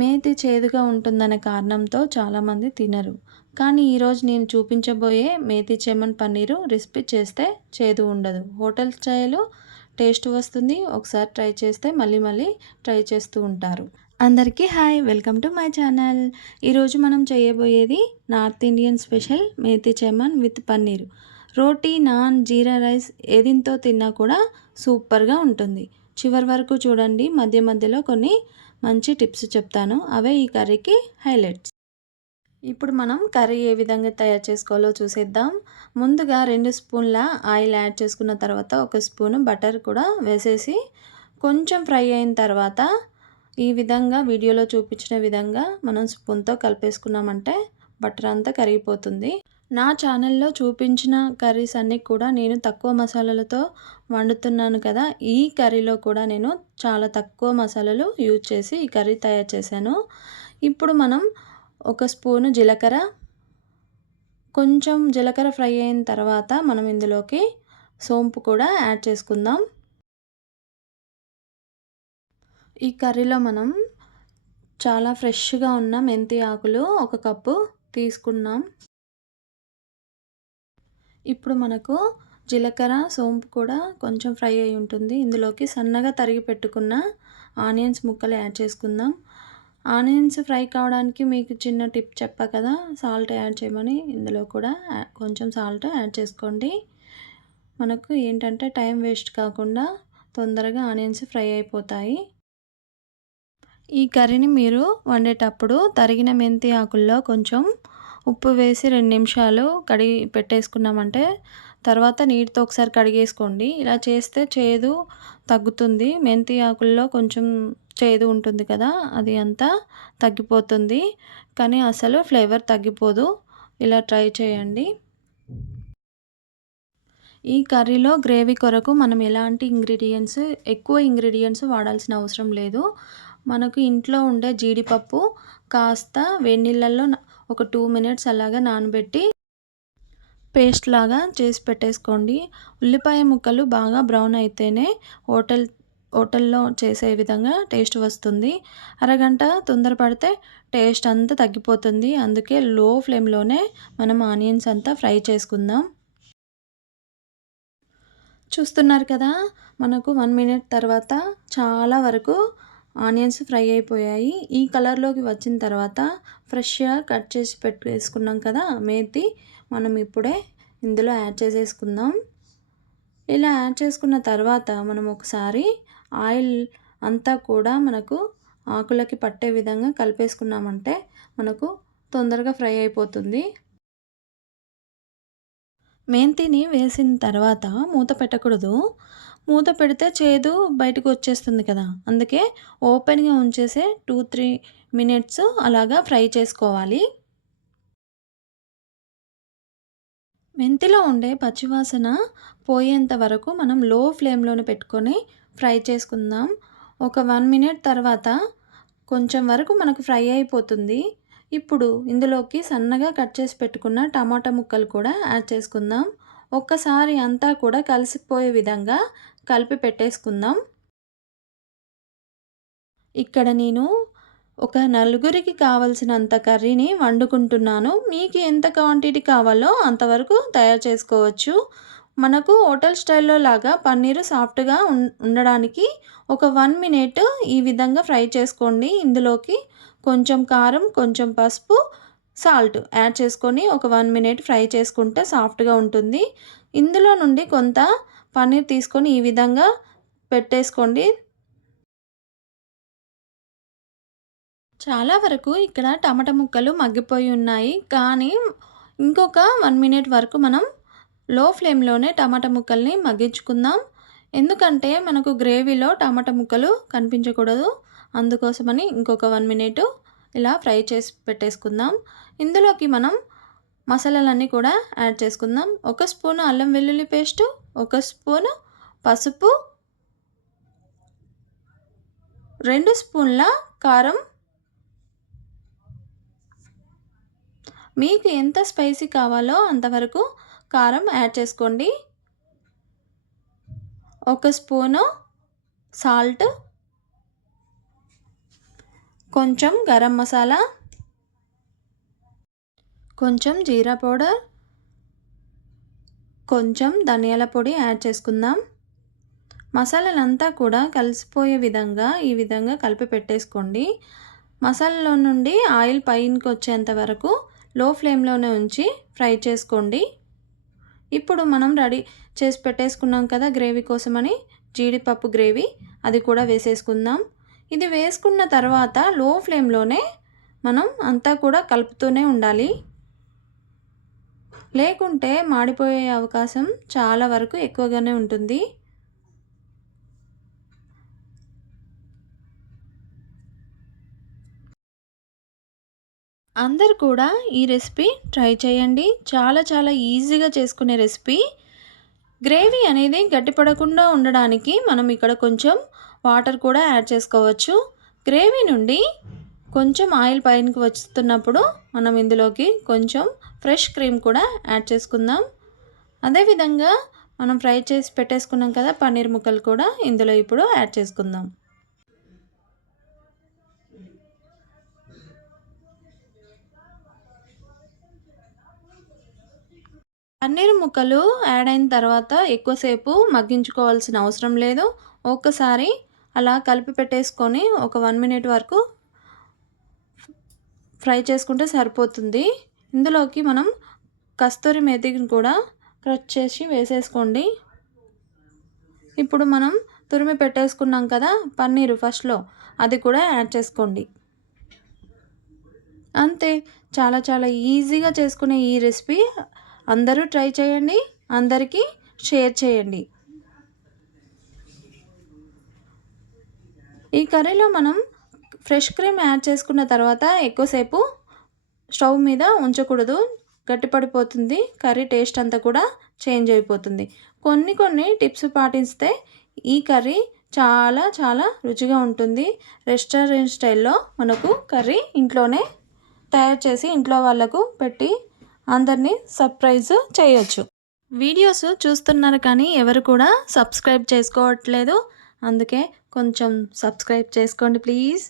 మేతి చేదుగా ఉంటుందనే కారణంతో చాలామంది తినరు. కానీ ఈరోజు నేను చూపించబోయే మేతి చెమన్ పన్నీరు రెసిపీ చేస్తే చేదు ఉండదు. హోటల్ స్టైలు టేస్ట్ వస్తుంది. ఒకసారి ట్రై చేస్తే మళ్ళీ మళ్ళీ ట్రై చేస్తూ ఉంటారు. అందరికీ hi, welcome to my channel. ఈరోజు మనం చేయబోయేది north Indian special methi chaman with paneer. Roti, naan, jeera rice ఏదింతో తిన్నా కూడా సూపర్గా ఉంటుంది. చివరి వరకు చూడండి. మధ్య మధ్యలో కొన్ని మంచి టిప్స్ చెప్తాను. అవే ఈ కర్రీకి హైలైట్స్. ఇప్పుడు మనం కర్రీ ఏ విధంగా తయారు చేసుకోవాలో చూసేద్దాం. ముందుగా 2 స్పూన్ల ఆయిల్ యాడ్ చేసుకున్న తర్వాత 1 స్పూను బటర్ కూడా వేసేసి కొంచెం ఫ్రై అయిన తర్వాత ఈ విధంగా వీడియోలో చూపించిన విధంగా మనం స్పూన్తో కలిపేసుకున్నామంటే బటర్ అంతా కరిగిపోతుంది. నా ఛానల్లో చూపించిన కర్రీస్ అన్నీ కూడా నేను తక్కువ మసాలాలతో వండుతున్నాను కదా. ఈ కర్రీలో కూడా నేను చాలా తక్కువ మసాలాలు యూజ్ చేసి ఈ కర్రీ తయారు చేశాను. ఇప్పుడు మనం 1 స్పూను జీలకర్ర, కొంచెం జీలకర్ర ఫ్రై అయిన తర్వాత మనం ఇందులోకి సోంపు కూడా యాడ్ చేసుకుందాం. ఈ కర్రీలో మనం చాలా ఫ్రెష్గా ఉన్న మెంతి ఆకులు 1 కప్పు తీసుకున్నాం. ఇప్పుడు మనకు జీలకర్ర, సోంపు కూడా కొంచెం ఫ్రై అయి ఉంటుంది. ఇందులోకి సన్నగా తరిగి పెట్టుకున్న ఆనియన్స్ ముక్కలు యాడ్ చేసుకుందాం. ఆనియన్స్ ఫ్రై కావడానికి మీకు చిన్న టిప్ చెప్పా కదా, సాల్ట్ యాడ్ చేయమని. ఇందులో కూడా కొంచెం సాల్ట్ యాడ్ చేసుకోండి. మనకు ఏంటంటే టైం వేస్ట్ కాకుండా తొందరగా ఆనియన్స్ ఫ్రై అయిపోతాయి. ఈ కర్రీని మీరు వండేటప్పుడు తరిగిన మెంతి ఆకుల్లో కొంచెం ఉప్పు వేసి 2 నిమిషాలు కడిగి పెట్టేసుకున్నామంటే తర్వాత నీటితో ఒకసారి కడిగేసుకోండి. ఇలా చేస్తే చేదు తగ్గుతుంది. మెంతి ఆకుల్లో కొంచెం చేదు ఉంటుంది కదా, అది అంతా తగ్గిపోతుంది. కానీ అసలు ఫ్లేవర్ తగ్గిపోదు. ఇలా ట్రై చేయండి. ఈ కర్రీలో గ్రేవీ కొరకు మనం ఎలాంటి ఎక్కువ ఇంగ్రీడియంట్స్ వాడాల్సిన అవసరం లేదు. మనకు ఇంట్లో ఉండే జీడిపప్పు కాస్త వేడి నీళ్ళల్లో ఒక 2 మినిట్స్ అలాగా నానబెట్టి పేస్ట్ లాగా చేసి పెట్టేసుకోండి. ఉల్లిపాయ ముక్కలు బాగా బ్రౌన్ అయితేనే హోటల్లో చేసే విధంగా టేస్ట్ వస్తుంది. అరగంట తొందరపడితే టేస్ట్ అంతా తగ్గిపోతుంది. అందుకే లో ఫ్లేమ్లోనే మనం ఆనియన్స్ అంతా ఫ్రై చేసుకుందాం. చూస్తున్నారు కదా, మనకు 1 మినిట్ తర్వాత చాలా వరకు ఆనియన్స్ ఫ్రై అయిపోయాయి. ఈ కలర్లోకి వచ్చిన తర్వాత ఫ్రెష్గా కట్ చేసి పెట్టేసుకున్నాం కదా మేతి, మనం ఇప్పుడే ఇందులో యాడ్ చేసేసుకుందాం. ఇలా యాడ్ చేసుకున్న తర్వాత మనం ఒకసారి ఆయిల్ అంతా కూడా మనకు ఆకులకి పట్టే విధంగా కలిపేసుకున్నామంటే మనకు తొందరగా ఫ్రై అయిపోతుంది. మెంతిని వేసిన తర్వాత మూత పెట్టకూడదు. మూత పెడితే చేదు బయటకు వచ్చేస్తుంది కదా, అందుకే ఓపెన్గా ఉంచేసే 2-3 మినిట్స్ అలాగా ఫ్రై చేసుకోవాలి. మెంతిలో ఉండే పచ్చివాసన పోయేంత వరకు మనం లో ఫ్లేమ్లోనే పెట్టుకొని ఫ్రై చేసుకుందాం. ఒక 1 మినిట్ తర్వాత కొంచెం వరకు మనకు ఫ్రై అయిపోతుంది. ఇప్పుడు ఇందులోకి సన్నగా కట్ చేసి పెట్టుకున్న టమాటా ముక్కలు కూడా యాడ్ చేసుకుందాం. ఒక్కసారి అంతా కూడా కలిసిపోయే విధంగా కలిపి పెట్టేసుకుందాం. ఇక్కడ నేను ఒక నలుగురికి కావాల్సినంత కర్రీని వండుకుంటున్నాను. మీకు ఎంత క్వాంటిటీ కావాలో అంతవరకు తయారు చేసుకోవచ్చు. మనకు హోటల్ స్టైల్లో లాగా పన్నీరు సాఫ్ట్గా ఉండడానికి ఒక 1 మినిట్ ఈ విధంగా ఫ్రై చేసుకోండి. ఇందులోకి కొంచెం కారం, కొంచెం పసుపు, సాల్ట్ యాడ్ చేసుకొని ఒక 1 మినిట్ ఫ్రై చేసుకుంటే సాఫ్ట్గా ఉంటుంది. ఇందులో నుండి కొంత పన్నీర్ తీసుకొని ఈ విధంగా పెట్టేసుకోండి. చాలా వరకు ఇక్కడ టమాటా ముక్కలు మగ్గిపోయి ఉన్నాయి. కానీ ఇంకొక 1 మినిట్ వరకు మనం లో ఫ్లేమ్లోనే టమాటా ముక్కల్ని మగ్గించుకుందాం. ఎందుకంటే మనకు గ్రేవీలో టమాటా ముక్కలు కనిపించకూడదు. అందుకోసమని ఇంకొక 1 మినిట్ ఇలా ఫ్రై చేసి పెట్టేసుకుందాం. ఇందులోకి మనం మసాలాలన్నీ కూడా యాడ్ చేసుకుందాం. 1 స్పూను అల్లం వెల్లుల్లి పేస్టు, 1 స్పూను పసుపు, 2 స్పూన్ల కారం. మీకు ఎంత స్పైసీ కావాలో అంతవరకు కారం యాడ్ చేసుకోండి. 1 స్పూను సాల్ట్, కొంచెం గరం మసాలా, కొంచెం జీరా పౌడర్, కొంచెం ధనియాల పొడి యాడ్ చేసుకుందాం. మసాలాలంతా కూడా కలిసిపోయే విధంగా ఈ విధంగా కలిపి పెట్టేసుకోండి. మసాలాలో నుండి ఆయిల్ పైకి వచ్చేంత వరకు లో ఫ్లేమ్లోనే ఉంచి ఫ్రై చేసుకోండి. ఇప్పుడు మనం రెడీ చేసి పెట్టేసుకున్నాం కదా గ్రేవీ కోసమని, జీడిపప్పు గ్రేవీ, అది కూడా వేసేసుకుందాం. ఇది వేసుకున్న తర్వాత లో ఫ్లేమ్లోనే మనం అంతా కూడా కలుపుతూనే ఉండాలి. లేకుంటే మాడిపోయే అవకాశం చాలా వరకు ఎక్కువగానే ఉంటుంది. అందరు కూడా ఈ రెసిపీ ట్రై చేయండి. చాలా చాలా ఈజీగా చేసుకునే రెసిపీ. గ్రేవీ అనేది గట్టిపడకుండా ఉండడానికి మనం ఇక్కడ కొంచెం వాటర్ కూడా యాడ్ చేసుకోవచ్చు. గ్రేవీ నుండి కొంచెం ఆయిల్ పైనకి వస్తున్నప్పుడు మనం ఇందులోకి కొంచెం ఫ్రెష్ క్రీమ్ కూడా యాడ్ చేసుకుందాం. అదేవిధంగా మనం ఫ్రై చేసి పెట్టేసుకున్నాం కదా పన్నీర్ ముక్కలు కూడా ఇందులో ఇప్పుడు యాడ్ చేసుకుందాం. పన్నీర్ ముక్కలు యాడ్ అయిన తర్వాత ఎక్కువసేపు మగ్గించుకోవాల్సిన అవసరం లేదు. ఒక్కసారి అలా కలిపి పెట్టేసుకొని ఒక 1 మినిట్ వరకు ఫ్రై చేసుకుంటే సరిపోతుంది. ఇందులోకి మనం కస్తూరి మేతిని కూడా క్రష్ చేసి వేసేసుకోండి. ఇప్పుడు మనం తురిమి పెట్టేసుకున్నాం కదా పన్నీరు ఫస్ట్లో, అది కూడా యాడ్ చేసుకోండి. అంతే, చాలా చాలా ఈజీగా చేసుకునే ఈ రెసిపీ అందరూ ట్రై చేయండి. అందరికీ షేర్ చేయండి. ఈ కర్రీలో మనం ఫ్రెష్ క్రీమ్ యాడ్ చేసుకున్న తర్వాత ఎక్కువసేపు స్టవ్ మీద ఉంచకూడదు. గట్టిపడిపోతుంది. కర్రీ టేస్ట్ అంతా కూడా చేంజ్ అయిపోతుంది. కొన్ని టిప్స్ పాటిస్తే ఈ కర్రీ చాలా చాలా రుచిగా ఉంటుంది. రెస్టారెంట్ స్టైల్లో మనకు కర్రీ ఇంట్లోనే తయారు చేసి ఇంట్లో వాళ్ళకు పెట్టి అందరినీ సర్ప్రైజ్ చేయొచ్చు. వీడియోస్ చూస్తున్నారు కానీ ఎవరు కూడా సబ్స్క్రైబ్ చేసుకోవట్లేదు. అందుకే కొంచెం సబ్స్క్రైబ్ చేసుకోండి ప్లీజ్.